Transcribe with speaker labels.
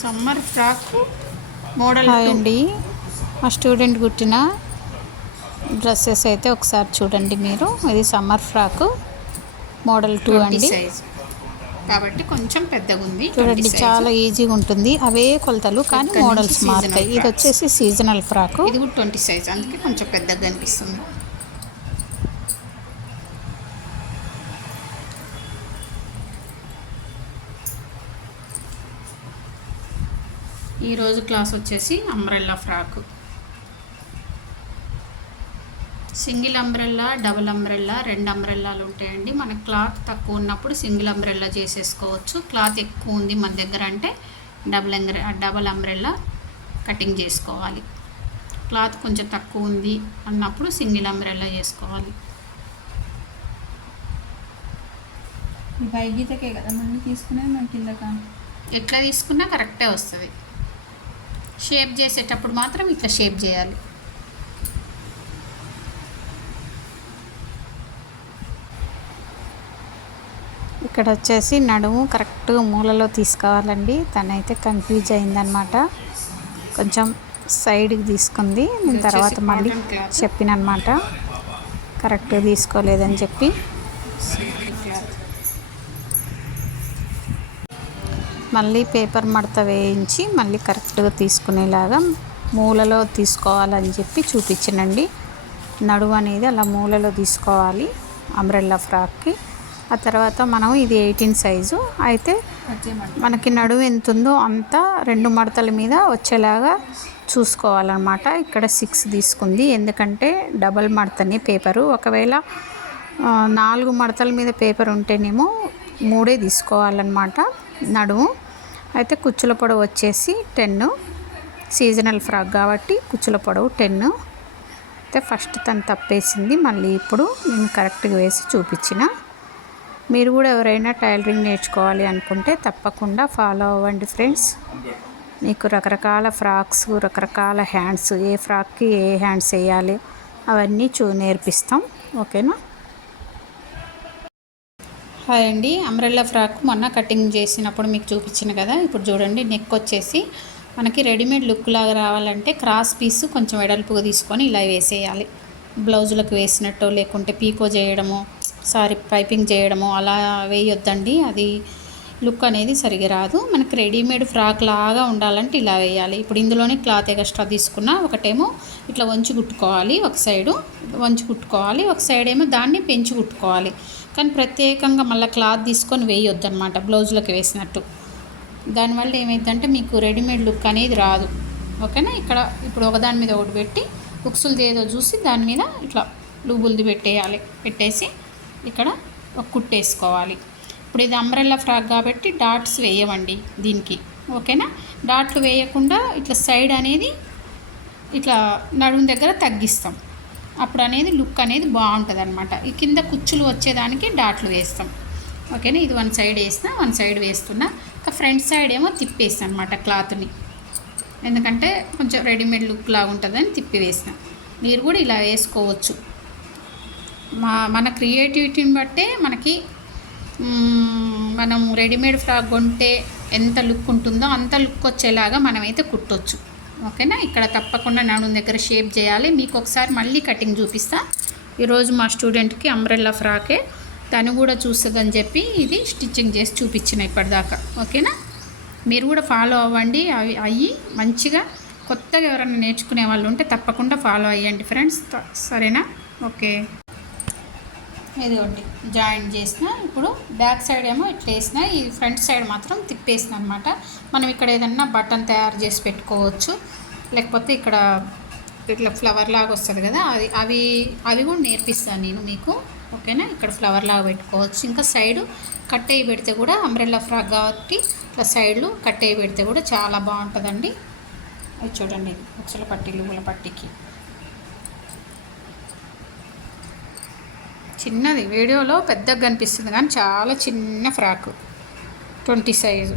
Speaker 1: Summer frock model
Speaker 2: అండి. మా student కుట్టిన డ్రెస్సెస్ అయితే ఒకసారి చూడండి మీరు. ఇది సమ్మర్ ఫ్రాక్ మోడల్ టూ అండి.
Speaker 1: కాబట్టి కొంచెం పెద్దగా ఉంది.
Speaker 2: చూడండి
Speaker 1: 20 size.
Speaker 2: చాలా ఈజీగా ఉంటుంది. అవే కొలతలు కానీ మోడల్స్ మారుతాయి. ఇది. వచ్చేసి సీజనల్ ఫ్రాక్.
Speaker 1: ఇది కూడా ట్వంటీ సైజ్ అందుకే కొంచెం పెద్దగా కనిపిస్తుంది ఈరోజు క్లాస్ వచ్చేసి umbrella frock single umbrella double umbrella రెండు అంబ్రెల్లాలు ఉంటాయండి. మన క్లాత్ తక్కువ ఉన్నప్పుడు సింగిల్ అంబ్రెల్లా చేసేసుకోవచ్చు. క్లాత్ ఎక్కువ ఉంది మన దగ్గర అంటే డబుల్ అంగ్రె డబుల్ అంబ్రెల్లా కటింగ్ చేసుకోవాలి. క్లాత్ కొంచెం తక్కువ ఉంది అన్నప్పుడు సింగిల్ అంబ్రెల్లా చేసుకోవాలి.
Speaker 3: ఈ పై గీతకే కదా మళ్ళీ తీసుకునేది మన కిందక?
Speaker 1: ఎట్లా తీసుకున్నా కరెక్టే వస్తుంది. షేప్ చేసేటప్పుడు మాత్రం ఇట్లా షేప్ చేయాలి.
Speaker 2: ఇక్కడ వచ్చేసి నడుము కరెక్ట్గా మూలలో తీసుకోవాలండి. తనైతే కన్ఫ్యూజ్ అయిందనమాట కొంచెం సైడ్కి తీసుకుంది. నేను తర్వాత మళ్ళీ. చెప్పినమాట కరెక్ట్గా తీసుకోలేదని చెప్పి. మళ్ళీ పేపర్ మడత వేయించి మళ్ళీ కరెక్ట్గా తీసుకునేలాగా మూలలో తీసుకోవాలని చెప్పి చూపించినండి. నడువు అనేది అలా మూలలో తీసుకోవాలి అంబ్రెల్లా ఫ్రాక్కి ఆ తర్వాత మనం ఇది ఎయిటీన్ సైజు. అయితే మనకి నడువు ఎంత ఉందో అంత రెండు మడతల మీద వచ్చేలాగా చూసుకోవాలన్నమాట. ఇక్కడ సిక్స్ తీసుకుంది. ఎందుకంటే డబల్ మడతనే పేపరు. ఒకవేళ నాలుగు మడతల మీద పేపర్ ఉంటేనేమో మూడే తీసుకోవాలన్నమాట. నడుము. అయితే కుచ్చుల పొడవు వచ్చేసి టెన్ సీజనల్ ఫ్రాక్ కాబట్టి కుచ్చుల పొడవు టెన్ అయితే ఫస్ట్ తను తప్పేసింది. మళ్ళీ ఇప్పుడు నేను కరెక్ట్గా వేసి చూపించిన. మీరు కూడా ఎవరైనా టైలరింగ్ నేర్చుకోవాలి అనుకుంటే తప్పకుండా ఫాలో అవ్వండి ఫ్రెండ్స్. మీకు రకరకాల ఫ్రాక్స్ రకరకాల హ్యాండ్స్ ఏ ఫ్రాక్కి ఏ హ్యాండ్స్ వేయాలి అవన్నీ చూ నేర్పిస్తాం. ఓకేనా?
Speaker 1: హాయ్ అండి. అంబ్రెల్లా ఫ్రాక్ మొన్న కటింగ్ చేసినప్పుడు మీకు చూపించిన కదా. ఇప్పుడు చూడండి నెక్ వచ్చేసి మనకి రెడీమేడ్ లుక్ లాగా రావాలంటే క్రాస్ పీస్ కొంచెం వెడల్పుగా తీసుకొని ఇలా వేసేయాలి. బ్లౌజులకు వేసినట్టు లేకుంటే పీకో చేయడము సారీ పైపింగ్ చేయడము అలా వేయొద్దండి. అది లుక్ అనేది సరిగా రాదు. మనకి రెడీమేడ్ ఫ్రాక్ లాగా ఉండాలంటే ఇలా వేయాలి. ఇప్పుడు ఇందులోనే క్లాత్ ఎక్స్ట్రా తీసుకున్న ఒకటేమో ఇట్లా వంచి కుట్టుకోవాలి ఒక సైడు. వంచి కుట్టుకోవాలి ఒక సైడ్ ఏమో దాన్ని పెంచి కుట్టుకోవాలి. కానీ ప్రత్యేకంగా మళ్ళీ క్లాత్ తీసుకొని వేయొద్దు అనమాట బ్లౌజ్లోకి వేసినట్టు. దానివల్ల ఏమైందంటే మీకు రెడీమేడ్ లుక్ అనేది రాదు. ఓకేనా? ఇక్కడ ఇప్పుడు ఒకదాని మీద ఒకటి పెట్టి బుక్సులది ఏదో చూసి దాని మీద ఇట్లా లూబుల్ది పెట్టేయాలి. పెట్టేసి ఇక్కడ ఒక కుట్టేసుకోవాలి ఇప్పుడు ఇది అంబ్రెల్లా ఫ్రాక్ కాబట్టి డాట్స్ వేయవండి దీనికి ఓకేనా? డాట్లు వేయకుండా ఇట్లా సైడ్ అనేది ఇట్లా నడుము దగ్గర తగ్గిస్తాం. అప్పుడు అనేది లుక్ అనేది బాగుంటుంది అనమాట ఈ కింద కుచ్చులు వచ్చేదానికి డాట్లు వేస్తాం. ఓకేనా? ఇది వన్ సైడ్ వేసిన వన్ సైడ్ వేస్తున్నా. ఇంకా ఫ్రంట్ సైడ్ ఏమో తిప్పేస్తాను అనమాట క్లాత్ని ఎందుకంటే కొంచెం రెడీమేడ్ లుక్ లాగా ఉంటుందని తిప్పి వేసిన మీరు కూడా ఇలా వేసుకోవచ్చు. మా మన క్రియేటివిటీని బట్టే మనకి మనం రెడీమేడ్ ఫ్రాక్ కొంటే ఎంత లుక్ ఉంటుందో అంత లుక్ వచ్చేలాగా మనమైతే కుట్టొచ్చు. ఓకేనా? ఇక్కడ తప్పకుండా నడుము దగ్గర షేప్ చేయాలి. మీకు ఒకసారి మళ్ళీ కటింగ్ చూపిస్తా. ఈరోజు మా స్టూడెంట్కి అంబ్రెల్లా ఫ్రాకే. తను కూడా చూస్తుందని చెప్పి ఇది స్టిచ్చింగ్ చేసి చూపించిన ఇప్పటిదాకా. ఓకేనా? మీరు కూడా ఫాలో అవ్వండి. అవి అయ్యి మంచిగా కొత్తగా ఎవరైనా నేర్చుకునే వాళ్ళు ఉంటే తప్పకుండా ఫాలో అయ్యండి ఫ్రెండ్స్. సరేనా? ఓకే. ఇదిగోండి జాయిన్ చేసిన ఇప్పుడు బ్యాక్ సైడ్ ఏమో ఇట్లా వేసిన ఈ ఫ్రంట్ సైడ్ మాత్రం తిప్పేసిన అనమాట మనం ఇక్కడ ఏదన్నా బటన్ తయారు చేసి పెట్టుకోవచ్చు. లేకపోతే ఇక్కడ ఇట్లా ఫ్లవర్ లాగా వస్తుంది కదా అది అవి అవి కూడా నేర్పిస్తాను నేను మీకు. ఓకేనా? ఇక్కడ ఫ్లవర్ లాగా పెట్టుకోవచ్చు. ఇంకా సైడు కట్ అయ్యి పెడితే కూడా అంబ్రెల్లా ఫ్రాక్ కాబట్టి ఇట్లా సైడ్లు కట్ అయ్యి పెడితే కూడా చాలా బాగుంటుందండి. అది చూడండి ఉక్సల పట్టీలు పూల పట్టీకి. చిన్నది. వీడియోలో పెద్దగా కనిపిస్తుంది కానీ చాలా చిన్న ఫ్రాక్. Twenty size.